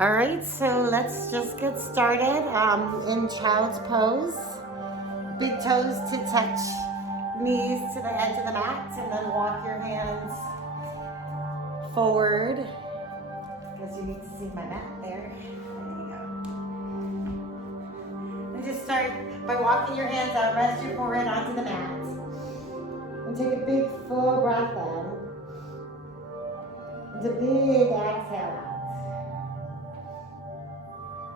All right, so let's just get started in child's pose. Big toes to touch, knees to the edge of the mat, and then walk your hands forward. Because you need to see my mat there. There you go. And just start by walking your hands out, rest your forehead onto the mat. And take a big full breath in. And a big exhale out.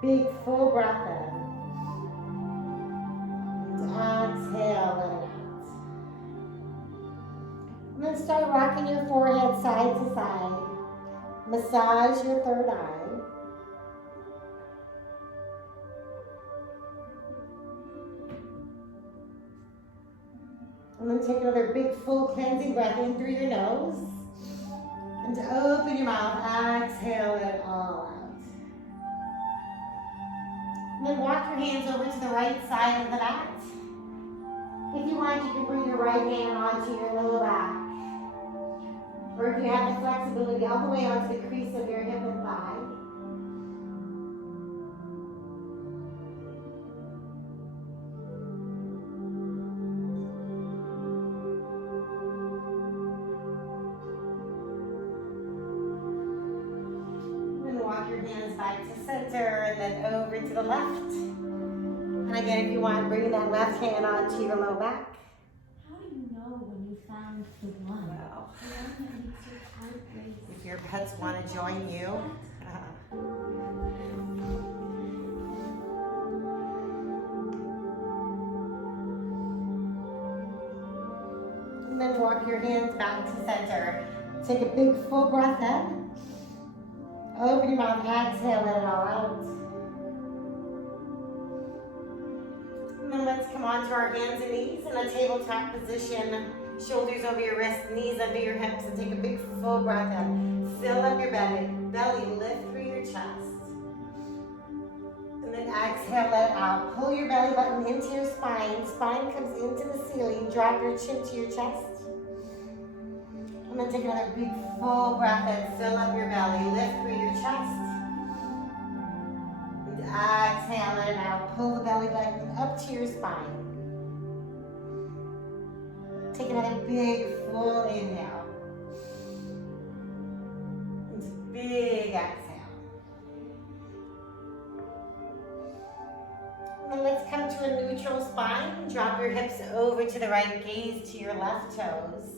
Big full breath in. And exhale, let it out. And then start rocking your forehead side to side. Massage your third eye. And then take another big full cleansing breath in through your nose. And open your mouth, exhale it all out. And then walk your hands over to the right side of the mat. If you want, you can bring your right hand onto your lower back. Or if you have the flexibility, all the way onto the crease of your hip and thigh. Walk your hands back to center and then over to the left. And again, if you want, bring that left hand onto your low back. How do you know when you found the one? Well, if your pets want to join you. And then walk your hands back to center. Take a big full breath in. Open your mouth, exhale, let it all out. And then let's come onto our hands and knees in a tabletop position. Shoulders over your wrists, knees under your hips, and take a big full breath in. Fill up your belly, lift through your chest. And then exhale, let it out. Pull your belly button into your spine. Spine comes into the ceiling. Drop your chin to your chest. And then take another big full breath in. Fill up your belly. Lift through your chest. And exhale, let it out. Pull the belly button up to your spine. Take another big full inhale. And big exhale. And then let's come to a neutral spine. Drop your hips over to the right, gaze to your left toes.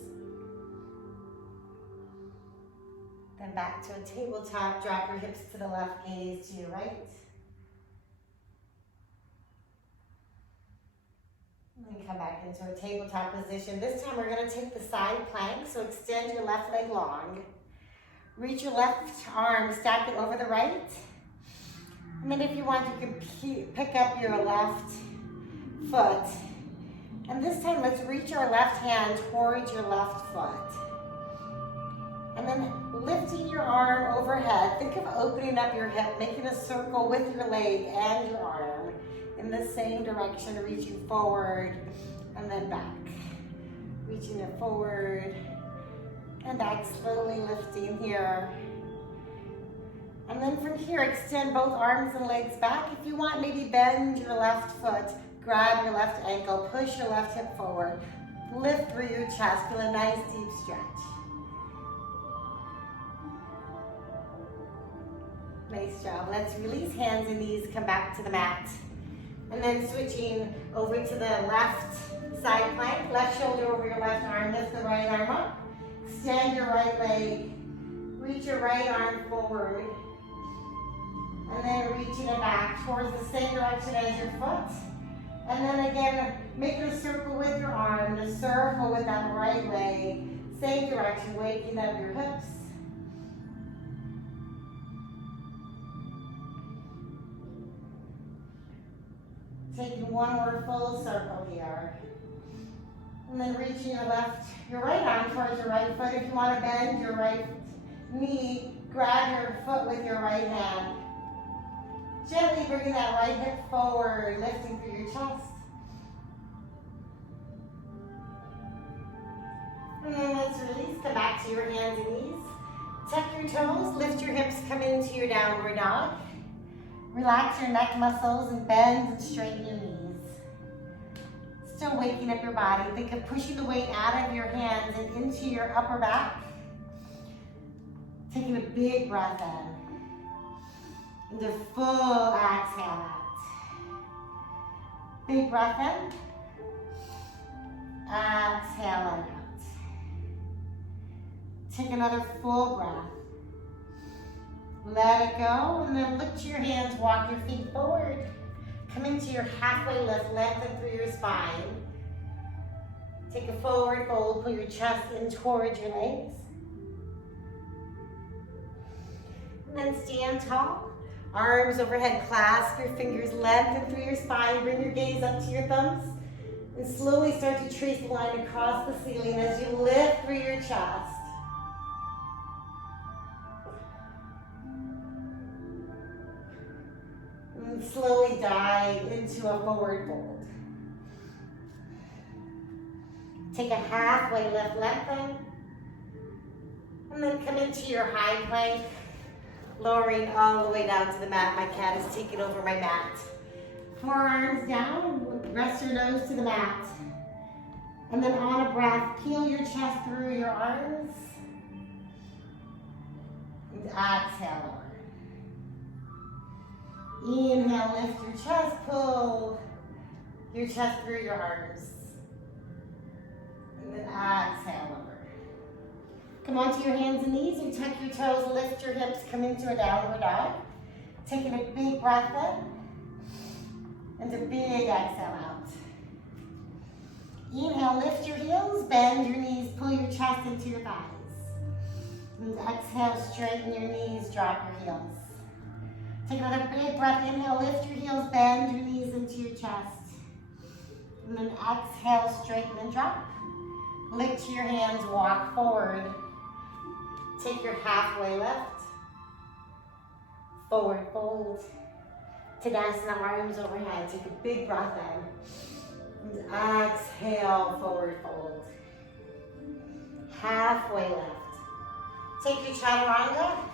Then back to a tabletop, drop your hips to the left, gaze to your right. And then come back into a tabletop position. This time we're going to take the side plank, so extend your left leg long. Reach your left arm, stack it over the right. And then if you want, you can pick up your left foot. And this time let's reach our left hand towards your left foot. And then lifting your arm overhead, think of opening up your hip, making a circle with your leg and your arm in the same direction, reaching forward and then back. Reaching it forward and back, slowly lifting here. And then from here, extend both arms and legs back. If you want, maybe bend your left foot, grab your left ankle, push your left hip forward, lift through your chest, feel a nice deep stretch. Nice job. Let's release hands and knees, come back to the mat. And then switching over to the left side plank, left shoulder over your left arm, lift the right arm up. Extend your right leg, reach your right arm forward. And then reaching it back towards the same direction as your foot. And then again, make a circle with your arm, and a circle with that right leg. Same direction, waking up your hips. Taking one more full circle here. And then reaching your right arm towards your right foot. If you want to bend your right knee, grab your foot with your right hand. Gently bringing that right hip forward, lifting through your chest. And then let's release, come back to your hands and knees. Tuck your toes, lift your hips, come into your downward dog. Relax your neck muscles and bend and straighten your knees. Still waking up your body. Think of pushing the weight out of your hands and into your upper back. Taking a big breath in. And a full exhale out. Big breath in. Exhale out. Take another full breath. Let it go, and then lift your hands, walk your feet forward. Come into your halfway lift, lengthen through your spine. Take a forward fold, pull your chest in towards your legs. And then stand tall. Arms overhead, clasp your fingers, lengthen through your spine, bring your gaze up to your thumbs, and slowly start to trace the line across the ceiling as you lift through your chest. And slowly dive into a forward fold. Take a halfway lift, lengthen, and then come into your high plank, lowering all the way down to the mat. My cat is taking over my mat. Forearms down, rest your nose to the mat. And then on a breath, peel your chest through your arms. And exhale over. Inhale, lift your chest, pull your chest through your arms. And then exhale over. Come onto your hands and knees, or tuck your toes, lift your hips, come into a downward dog. Taking a big breath in, and a big exhale out. Inhale, lift your heels, bend your knees, pull your chest into your thighs. And exhale, straighten your knees, drop your heels. Take another big breath, inhale, lift your heels, bend your knees into your chest. And then exhale, straighten and drop. Lift your hands, walk forward. Take your halfway lift. Forward fold. Tadasana, arms overhead. Take a big breath in. And exhale, forward fold. Halfway lift. Take your chaturanga.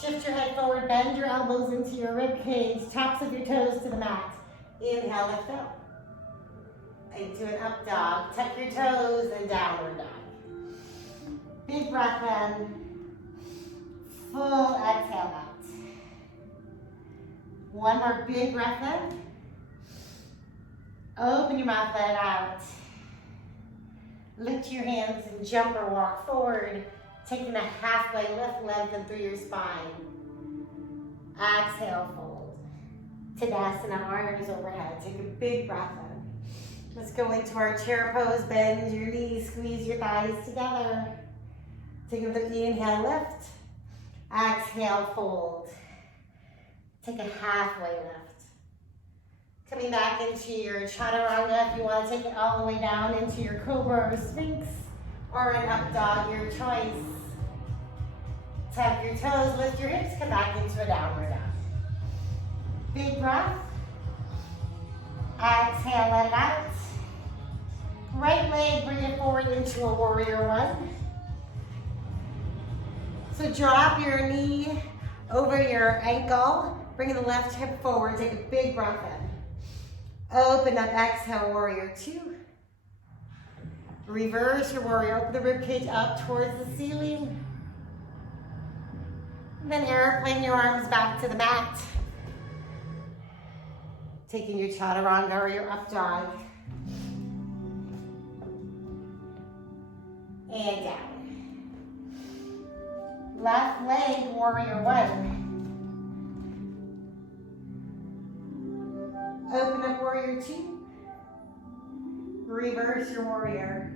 Shift your head forward, bend your elbows into your rib cage, tops of your toes to the mat. Inhale, lift up. Into an up dog. Tuck your toes and downward dog. Big breath in. Full exhale out. One more big breath in. Open your mouth, let it out. Lift your hands and jump or walk forward. Taking a halfway lift, lengthen through your spine. Exhale, fold. Tadasana, arms overhead. Take a big breath in. Let's go into our chair pose. Bend your knees, squeeze your thighs together. Take another inhale, lift. Exhale, fold. Take a halfway lift. Coming back into your chaturanga. If you want to take it all the way down into your cobra or sphinx, or an up dog, your choice. Tuck your toes, lift your hips, come back into a downward dog. Big breath. Exhale, let it out. Right leg, bring it forward into a warrior one. So drop your knee over your ankle, bringing the left hip forward, take a big breath in. Open up, exhale, warrior two. Reverse your warrior, open the ribcage up towards the ceiling. And then airplane your arms back to the mat. Taking your chaturanga or your up dog. And down. Left leg, warrior one. Open up, warrior two. Reverse your warrior.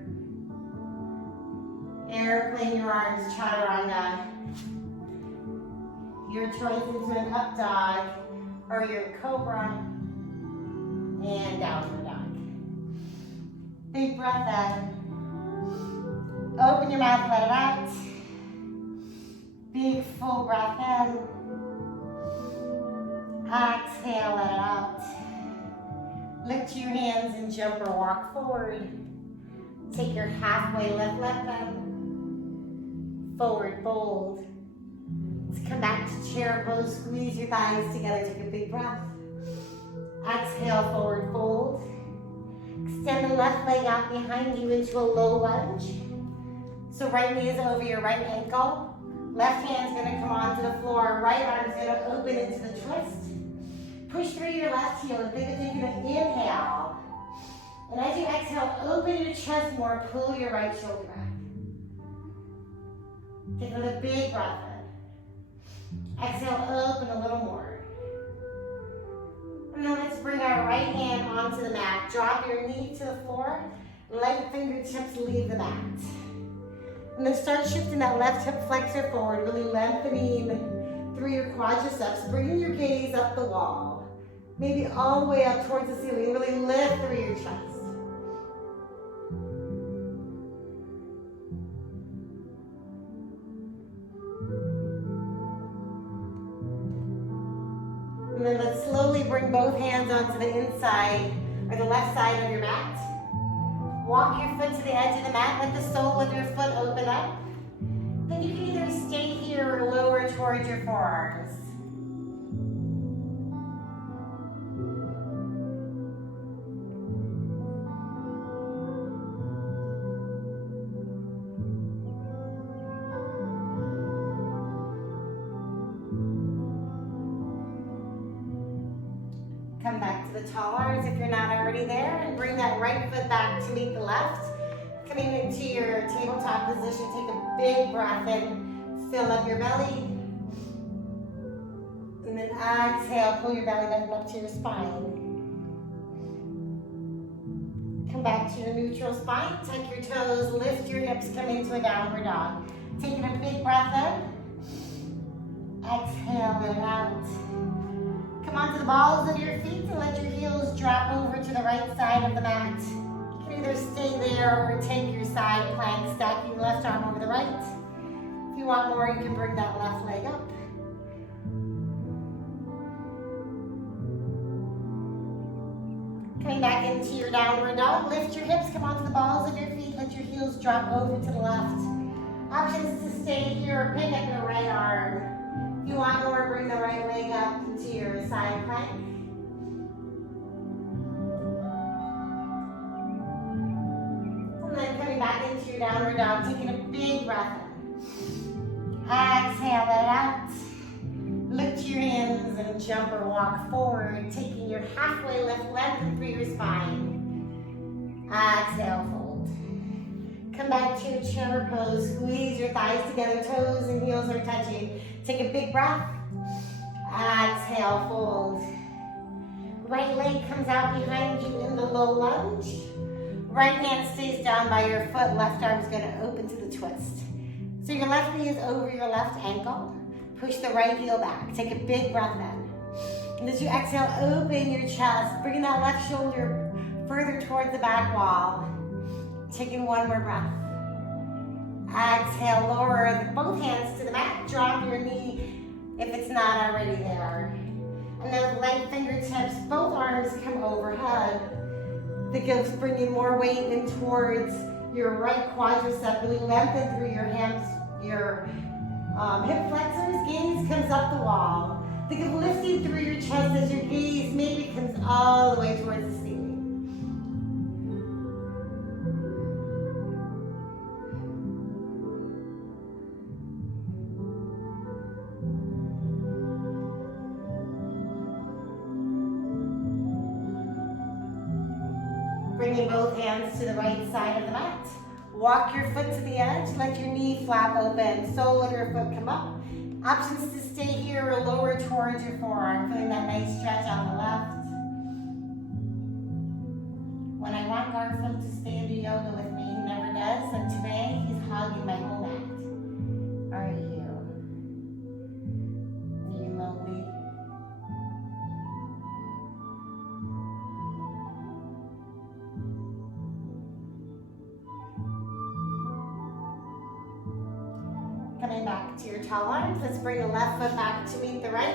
Airplane your arms, chaturanga. Your choice into an up dog or your cobra. And downward dog. Big breath in. Open your mouth, let it out. Big full breath in. Exhale, let it out. Lift your hands and jump or walk forward. Take your halfway lift, lengthen. forward fold. Let's come back to chair pose, squeeze your thighs together, take a big breath. Exhale, forward fold. Extend the left leg out behind you into a low lunge. So right knee is over your right ankle. Left hand's gonna come onto the floor. Right arm's gonna open into the twist. Push through your left heel and think of taking an inhale. And as you exhale, open your chest more, pull your right shoulder back. Take another big breath in. Exhale, open a little more. And then let's bring our right hand onto the mat. Drop your knee to the floor. Let fingertips leave the mat. And then start shifting that left hip flexor forward, really lengthening through your quadriceps, bringing your gaze up the wall. Maybe all the way up towards the ceiling. Really lift through your chest. And then let's slowly bring both hands onto the inside or the left side of your mat. Walk your foot to the edge of the mat. Let the sole of your foot open up. Then you can either stay here or lower towards your forearms. Come back to the tall arms if you're not already there, and bring that right foot back to meet the left. Coming into your tabletop position, take a big breath in, fill up your belly. And then exhale, pull your belly button up to your spine. Come back to your neutral spine, tuck your toes, lift your hips, come into a downward dog. Taking a big breath in. Exhale it out. Come onto the balls of your feet and let your heels drop over to the right side of the mat. You can either stay there or take your side plank, stacking your left arm over the right. If you want more, you can bring that left leg up. Coming back into your downward dog, lift your hips, come onto the balls of your feet, let your heels drop over to the left. Options to stay here or pick up your right arm. If you want more, bring the right leg up into your side plank. And then coming back into your downward dog, taking a big breath in. Exhale that out. Lift your hands and jump or walk forward, taking your halfway lift, lengthen through your spine. Exhale, fold. Come back to your chair pose, squeeze your thighs together, toes and heels are touching. Take a big breath. Exhale, fold. Right leg comes out behind you in the low lunge. Right hand stays down by your foot, left arm's gonna open to the twist. So your left knee is over your left ankle. Push the right heel back. Take a big breath in. And as you exhale, open your chest. Bring that left shoulder further towards the back wall. Taking one more breath. Exhale, lower both hands to the mat. Drop your knee if it's not already there. And then with light fingertips, both arms come overhead. Think of bringing more weight in towards your right quadricep. Really lengthen through your hands, your hip flexors. Gaze comes up the wall. Think of lifting through your chest as your gaze maybe comes all the way towards the ceiling. Bringing both hands to the right side of the mat. Walk your foot to the edge, let your knee flap open, sole of your foot come up. Options to stay here or lower towards your forearm, feeling that nice stretch on the left. When I want Garfield to stay and do yoga with me, he never does, and today he's hogging my whole mat. Are you? Are you lonely? Coming back to your tall arms, let's bring the left foot back to meet the right.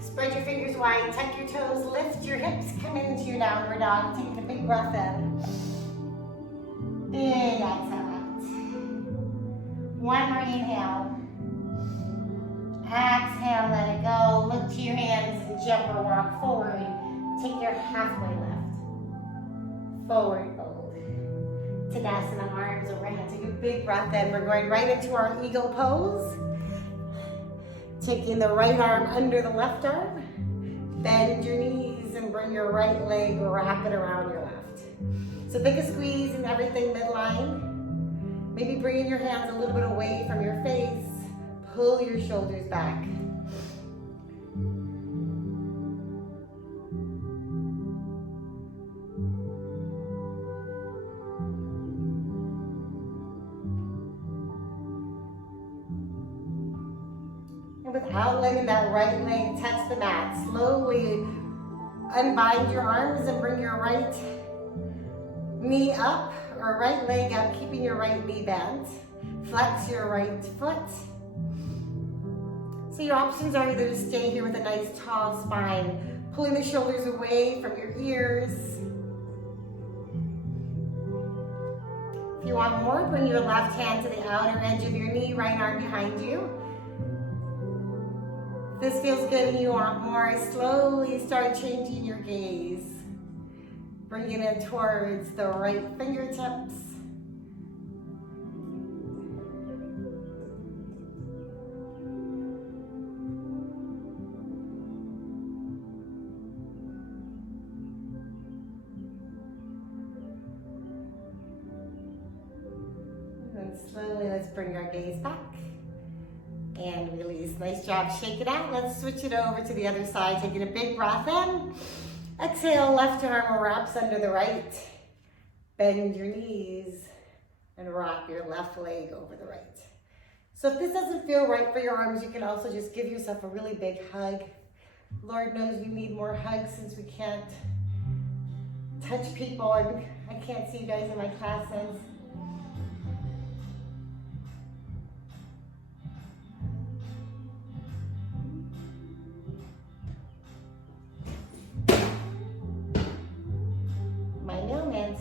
Spread your fingers wide, tuck your toes, lift your hips, come into your downward dog, taking a big breath in. Big exhale out. One more inhale. Exhale, let it go. Look to your hands and jump or walk forward. Take your halfway lift. Forward fold. Tadasana, arms overhead. Take a big breath in. We're going right into our eagle pose. Taking the right arm under the left arm. Bend your knees and bring your right leg, wrap it around your left. So take a squeeze and everything midline. Maybe bringing your hands a little bit away from your face. Pull your shoulders back. And without letting that right leg touch the mat, slowly unbind your arms and bring your right knee up, or right leg up, keeping your right knee bent. Flex your right foot. So your options are either to stay here with a nice tall spine, pulling the shoulders away from your ears. If you want more, bring your left hand to the outer edge of your knee, right arm behind you. If this feels good and you want more, slowly start changing your gaze. Bringing it towards the right fingertips. Slowly, let's bring our gaze back and release. Nice job. Shake it out. Let's switch it over to the other side. Taking a big breath in. Exhale, left arm wraps under the right. Bend your knees and wrap your left leg over the right. So if this doesn't feel right for your arms, you can also just give yourself a really big hug. Lord knows you need more hugs since we can't touch people and I can't see you guys in my classes.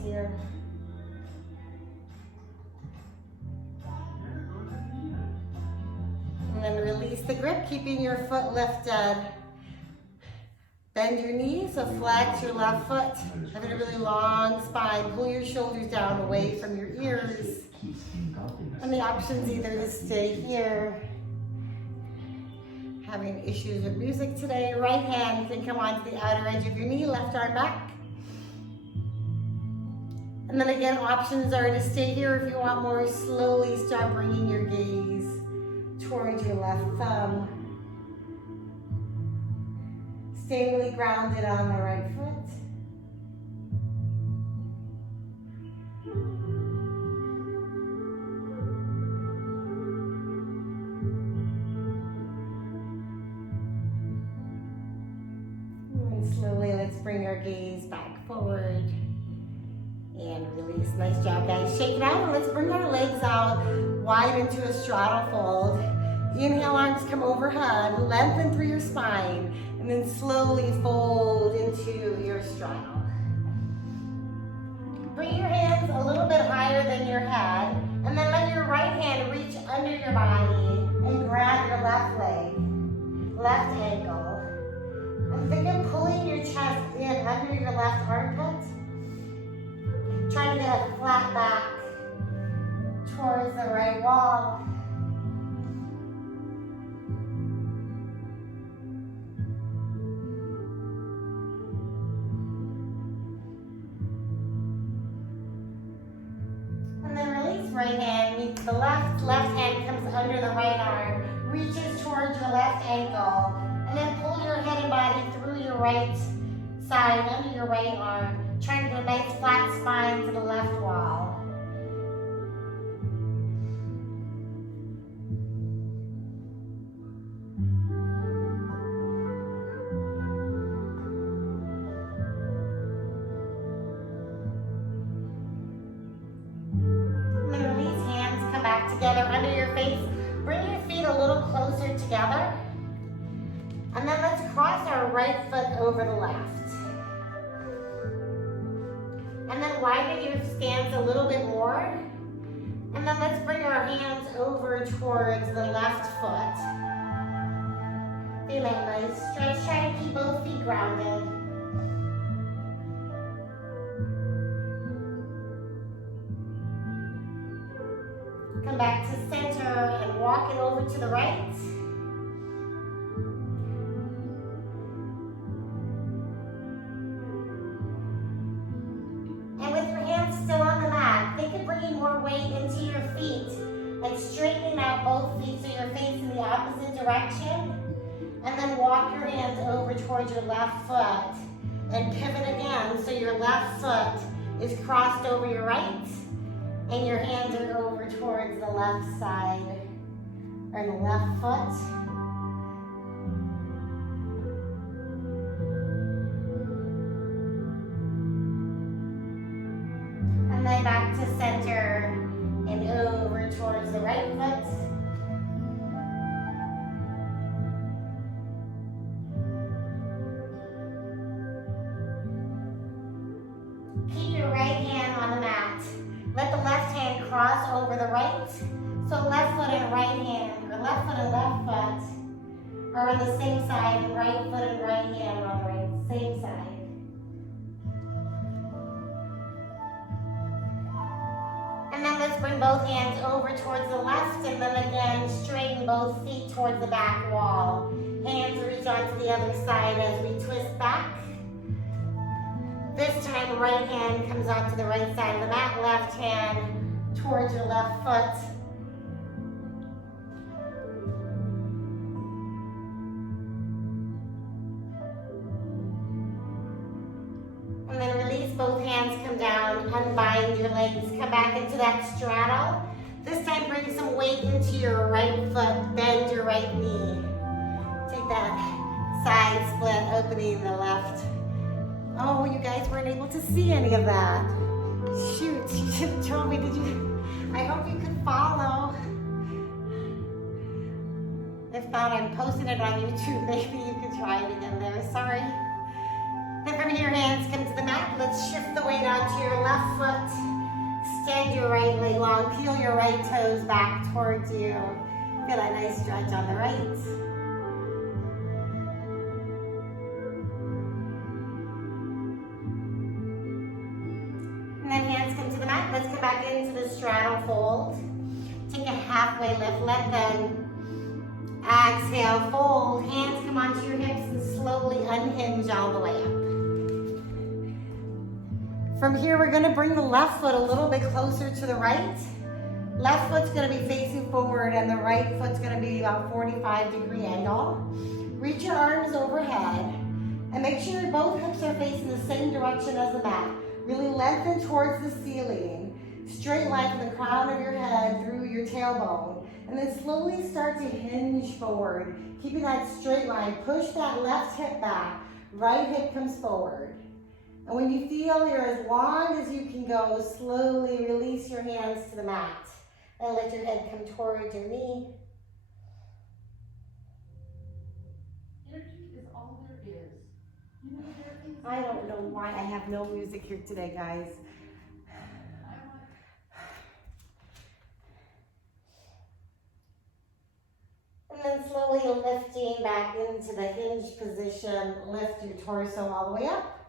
Here. And then release the grip, keeping your foot lifted. Bend your knees, so flex your left foot. Having a really long spine. Pull your shoulders down away from your ears. And the options either to stay here. Having issues with music today. Right hand can come onto the outer edge of your knee, left arm back. And then again, options are to stay here. If you want more, slowly start bringing your gaze towards your left thumb. Stay really grounded on the right foot. And slowly, let's bring our gaze back forward. And release. Nice job, guys. Shake it out and let's bring our legs out wide into a straddle fold. Inhale, arms come overhead, lengthen through your spine, and then slowly fold into your straddle. Bring your hands a little bit higher than your head, and then let your right hand reach under your body and grab your left leg, left ankle. And think of pulling your chest in under your left armpit. Try to get a flat back towards the right wall. And then release right hand, meets the left. Left hand comes under the right arm, reaches towards your left ankle, and then pull your head and body through your right side, under your right arm. Trying to get a nice flat spine to the left wall. And then release hands, come back together under your face. Bring your feet a little closer together. And then let's cross our right foot over the left. And then widen your stance a little bit more. And then let's bring our hands over towards the left foot. Feel a nice stretch. Try to keep both feet grounded. Come back to center and walk it over to the right. And with your hands still on the mat, think of bringing more weight into your feet and straightening out both feet so you're facing the opposite direction. And then walk your hands over towards your left foot and pivot again so your left foot is crossed over your right and your hands are over towards the left side or the left foot. And then back to center and over towards the right foot. Keep your right hand on the mat. Let the left hand cross over the right. So left foot and right hand, or left foot and left foot are on the same side, and right foot and right hand are on the right, same side. And then let's bring both hands over towards the left, and then again straighten both feet towards the back wall. Hands reach onto the other side as we twist back. This time, right hand comes onto the right side of the mat, left hand towards your left foot. And then release both hands, come down, unbind your legs, come back into that straddle. This time, bring some weight into your right foot, bend your right knee. Take that side split, opening the left. Oh, you guys weren't able to see any of that. Shoot, you should have told me, did you? I hope you could follow. If not, I'm posting it on YouTube. Maybe you can try it again there, sorry. Then from here, hands come to the mat. Let's shift the weight onto your left foot. Extend your right leg long. Peel your right toes back towards you. Feel that nice stretch on the right. And then hands come to the mat. Let's come back into the straddle fold. Take a halfway lift. Let them exhale, fold. Hands come onto your hips and slowly unhinge all the way up. From here, we're going to bring the left foot a little bit closer to the right. Left foot's going to be facing forward and the right foot's going to be about 45-degree angle. Reach your arms overhead and make sure both hips are facing the same direction as the mat. Really lengthen towards the ceiling. Straight line from the crown of your head through your tailbone. And then slowly start to hinge forward. Keeping that straight line. Push that left hip back. Right hip comes forward. And when you feel you're as long as you can go, slowly release your hands to the mat. And let your head come towards your knee. Energy is all there is. You know, there is. I don't know why I have no music here today, guys. And then slowly lifting back into the hinge position. Lift your torso all the way up.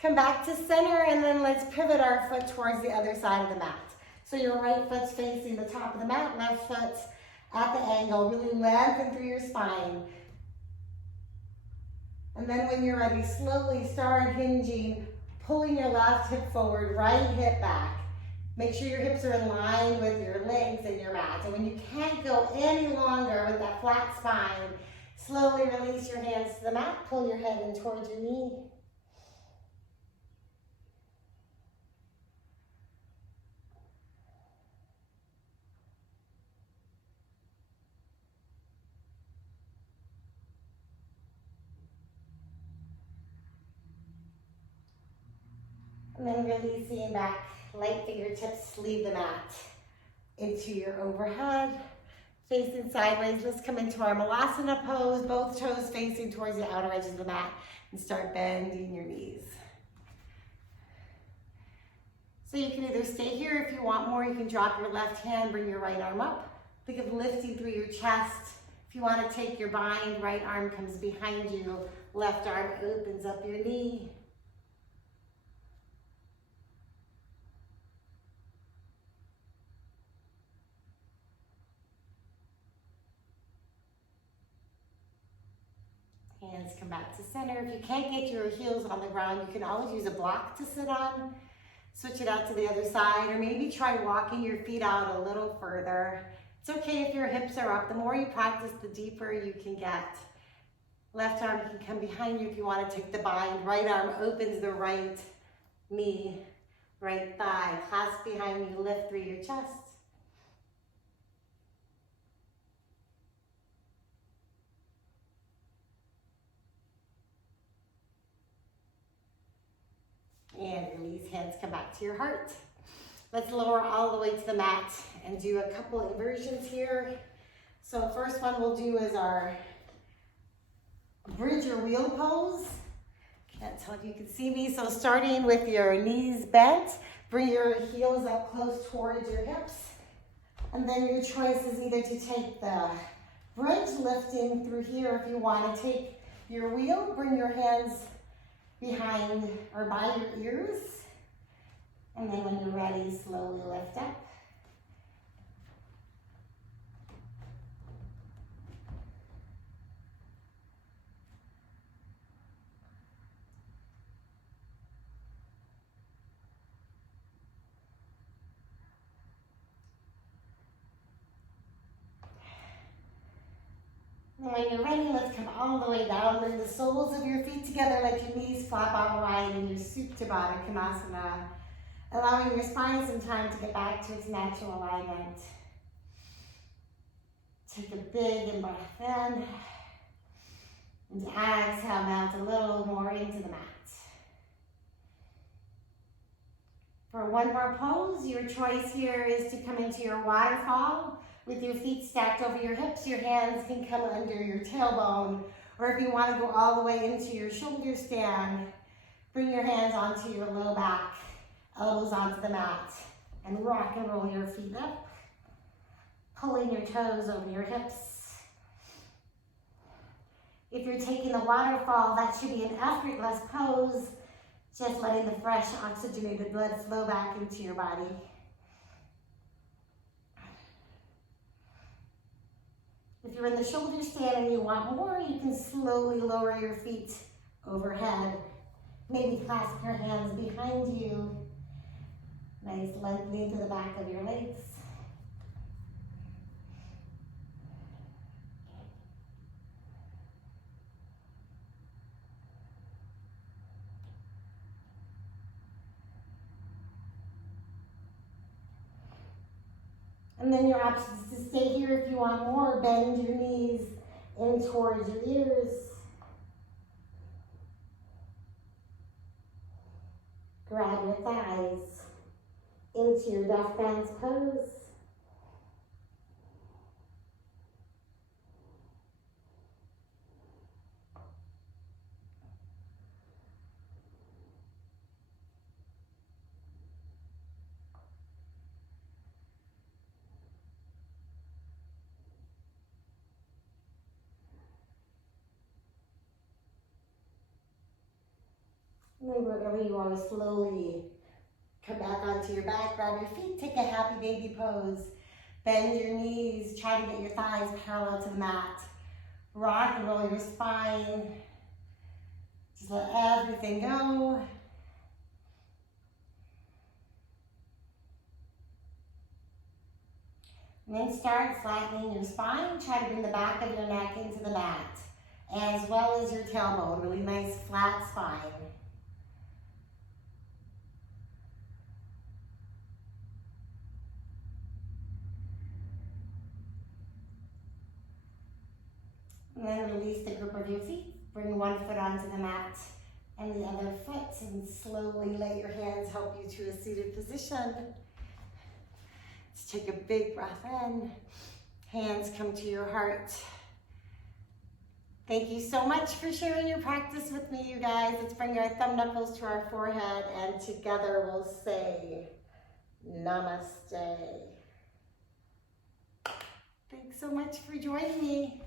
Come back to center, and then let's pivot our foot towards the other side of the mat. So your right foot's facing the top of the mat, left foot's at the angle. Really lengthen through your spine. And then when you're ready, slowly start hinging, pulling your left hip forward, right hip back. Make sure your hips are in line with your legs and your mat. And when you can't go any longer with that flat spine, slowly release your hands to the mat, pull your head in towards your knee. And then releasing back, light fingertips, leave the mat into your overhead. Facing sideways, let's come into our Malasana pose, both toes facing towards the outer edges of the mat, and start bending your knees. So you can either stay here. If you want more, you can drop your left hand, bring your right arm up. Think of lifting through your chest. If you want to take your bind, right arm comes behind you, left arm opens up your knee. Hands come back to center. If you can't get your heels on the ground, you can always use a block to sit on. Switch it out to the other side, or maybe try walking your feet out a little further. It's okay if your hips are up. The more you practice, the deeper you can get. Left arm can come behind you if you want to take the bind. Right arm opens the right knee, right thigh. Clasp behind you, lift through your chest. And release, hands come back to your heart. Let's lower all the way to the mat and do a couple inversions here. So first one we'll do is our bridge or wheel pose. Can't tell if you can see me. So starting with your knees bent, bring your heels up close towards your hips. And then your choice is either to take the bridge, lifting through here. If you want to take your wheel, bring your hands behind or by your ears. And then when you're ready, slowly lift up. And when you're ready, let's come all the way down. Bring the soles of your feet together, let your knees flap out wide in your Supta Baddha Konasana, allowing your spine some time to get back to its natural alignment. Take a big breath in, and exhale, melt a little more into the mat. For one more pose, your choice here is to come into your waterfall with your feet stacked over your hips. Your hands can come under your tailbone, or if you want to go all the way into your shoulder stand, bring your hands onto your low back, elbows onto the mat, and rock and roll your feet up, pulling your toes over your hips. If you're taking the waterfall, that should be an effortless pose, just letting the fresh oxygenated blood flow back into your body. If you're in the shoulder stand and you want more, you can slowly lower your feet overhead. Maybe clasp your hands behind you. Nice lengthening to the back of your legs. And then your option is to stay here if you want more. Bend your knees in towards your ears. Grab your thighs into your death dance pose. And then wherever you are, slowly come back onto your back, grab your feet, take a happy baby pose. Bend your knees, try to get your thighs parallel to the mat. Rock and roll your spine. Just let everything go. And then start flattening your spine. Try to bring the back of your neck into the mat, as well as your tailbone. Really nice flat spine. And then release the grip of your feet. Bring one foot onto the mat and the other foot, and slowly let your hands help you to a seated position. Let's take a big breath in. Hands come to your heart. Thank you so much for sharing your practice with me, you guys. Let's bring our thumb knuckles to our forehead, and together we'll say Namaste. Thanks so much for joining me.